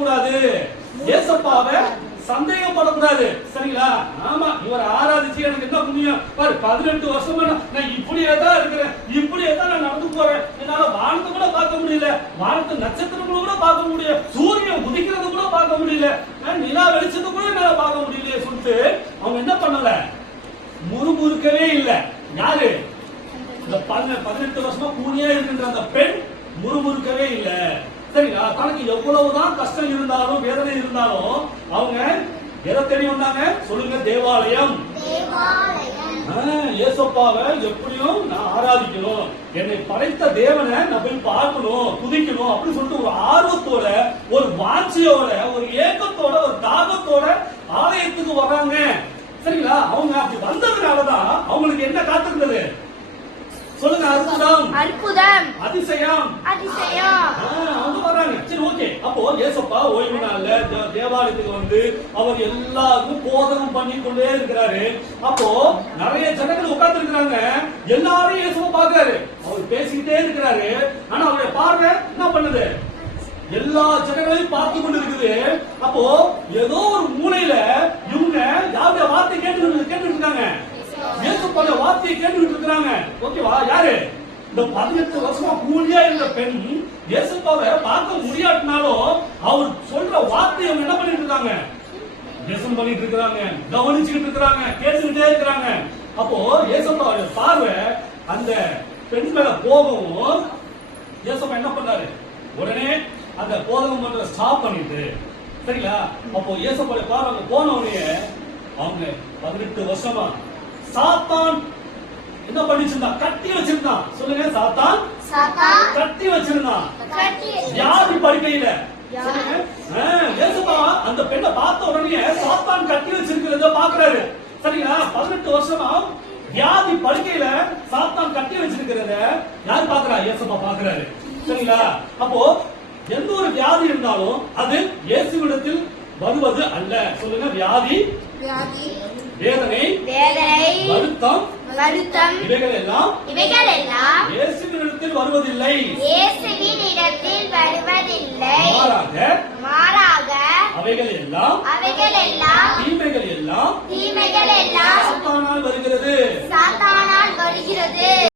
கூடாது ஏசப்பாவை சந்தேகப்படக்கூடாது. சரிங்களா? ஆமா இவர் ஆராதிச்சு எனக்கு என்ன புண்ணியம்? பாரு பதினெட்டு வருஷமா நான் இப்படியே தான் இருக்கிறேன். இப்படியே தான் நான் நடந்து போறேன். என்னால வானத்தை கூட பார்க்க முடியல. வானத்து நட்சத்திரங்களை கூட பார்க்க முடியல. சூரியன் உதிக்கிறது கூட பார்க்க முடியல. நிலா வெளிச்சத்தை கூட என்னால பார்க்க முடியல சொல்லிட்டு அவங்க என்ன பண்ணல? முறுமுறுக்கவே இல்ல. யாரு? இந்த பதினெட்டு பதினெட்டு வருஷமா கூனியா இருக்கின்ற அந்த பெண் முறுமுறுக்கவே இல்ல. சரிங்களா தனக்கு எவ்வளவுதான் கஷ்டம் இருந்தாலும் வேதனை இருந்தாலும் அவங்க எதை தேடி வந்தாங்க? சொல்லுங்க தேவாலயம். ஏசப்பாவை எப்படியும் நான் ஆராதிக்கணும். என்னை படைத்த தேவனை நான் போய் பார்க்கணும் துதிக்கணும் அப்படின்னு சொல்லிட்டு ஒரு ஆர்வத்தோட ஒரு வாஞ்சியோட ஒரு ஏக்கத்தோட ஒரு தாகத்தோட ஆலயத்துக்கு வர்றாங்க சரிங்களா? அவங்க அப்படி வந்ததுனாலதான் அவங்களுக்கு என்ன காத்திருந்தது? சொல்லுங்க அற்புதம். அற்புதம். அதிசயம். அதிசயம். அவங்க வர்றாங்க. சரி ஓகே. அப்போ ஏசப்பா ஓய்வு நாள்ல தேவாலயத்துக்கு வந்து அவர் எல்லாருக்கும் போதனம் பண்ணி கொண்டே இருக்கிறாரு. அப்போ நிறைய ஜனங்கள் உட்கார்ந்து இருக்கிறாங்க எல்லாரும் இயேசுவை பாக்குறாரு அவர் பேசிக்கிட்டே இருக்கிறாரு. ஆனா அவருடைய பார்வை என்ன பண்ணுது? எல்லா ஜனங்களையும் பார்த்து கொண்டு இருக்குது அப்போ ஏதோ ஒரு மூலையில இவங்க யாருடைய வார்த்தை கேட்டு கேட்டு இருக்காங்க இயேசுப்பாட வார்த்தையை கேட்டுக்கிட்டு இருக்கிறாங்க ஓகேவா? யாரு? இந்த பதினெட்டு வருஷமா கூலியா இருந்த பெண் இயேசுப்பாவை பார்க்க முடியாட்டினாலும் அவர் சொல்ற வார்த்தையை அவங்க என்ன பண்ணிட்டு இருக்காங்க? லெசன் பண்ணிட்டு இருக்காங்க கவனிச்சுக்கிட்டு இருக்கிறாங்க. கேட்டுக்கிட்டே இருக்கிறாங்க. அப்போ இயேசுப்பாவுடைய பார்வை அந்த பெண் மேல போகவும் இயேசுப்பா என்ன பண்ணாரு? உடனே அந்த போதகம் பண்ற ஸ்டாப் பண்ணிட்டு சரிங்களா? அப்போ இயேசுப்பாவுடைய பார்வை போனவனே போன உடனே அவங்க பதினெட்டு வருஷமா சாத்தான் என்ன பண்ணிச்சிருந்தான் கட்டி வச்சிருந்தான் சொல்லுங்க சாத்தான்? சதா கட்டி வச்சிருந்தான் வியாதி படுக்கையில அந்த பெண்ணை பார்த்த உடனே சாத்தான் கட்டி வச்சிருக்கிறத பாக்குறாரு சரிங்களா? பதினெட்டு வருஷமா வியாதி படுக்கையில சாத்தான் கட்டி வச்சிருக்கிறத யார் பாக்குறா இயேசுப்பா பாக்குறாரு சரிங்களா? அப்போ எந்த ஒரு வியாதி இருந்தாலும் அது இயேசுவிடத்தில் வருவது அல்ல. சொல்லுங்க வியாதி? வேதனை. வருத்தம்? வருத்தம். இவைகள் எல்லாம் இவைகள் எல்லாம் இயேசுவினிடத்தில் வருவதில்லை. இயேசுவின் இடத்தில் வருவதில்லை. மாறாக மாறாக அவைகள் எல்லாம் அவைகள் எல்லாம் தீமைகள் எல்லாம் தீமைகள் எல்லாம் சாத்தானால் வருகிறது. சாத்தானால் வருகிறது.